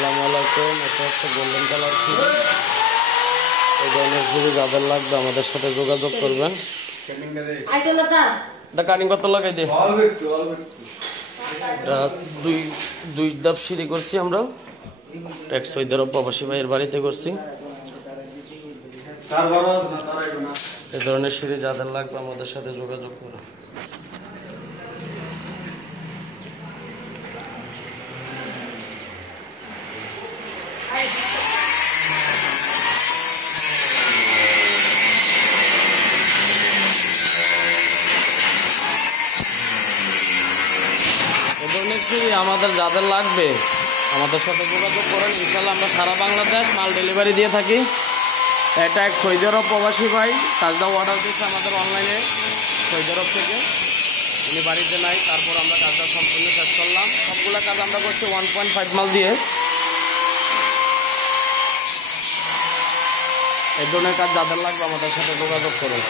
আসসালামু আলাইকুম। এটা হচ্ছে গোল্ডেন কালার সিঁড়ি। এই ধরনের সিঁড়ি যাদের লাগবে আমাদের সাথে যোগাযোগ করবেন। এটা কাটিং কত লাগাই দে। দুই ধাপ সিঁড়ি করছি আমরা, এক সৈদের প্রবাসী ভাইয়ের বাড়িতে করছি। এই ধরনের সিঁড়ি যাদের লাগবে আমাদের সাথে যোগাযোগ করুন। এই ধরনের সিঁড়ি আমাদের যাদের লাগবে আমাদের সাথে যোগাযোগ করেন। ইনশাল্লাহ আমরা সারা বাংলাদেশ মাল ডেলিভারি দিয়ে থাকি। এটা এক সৌদি আরব প্রবাসী ভাই কাজটা অর্ডার দিয়েছে আমাদের অনলাইনে সৌদি আরব থেকে। উনি বাড়িতে নাই, তারপর আমরা কাজটা সম্পূর্ণ শেষ করলাম। সবগুলো কাজ আমরা করছি 1.5 মাল দিয়ে। এই ধরনের কাজ যাদের লাগবে আমাদের সাথে যোগাযোগ করুন।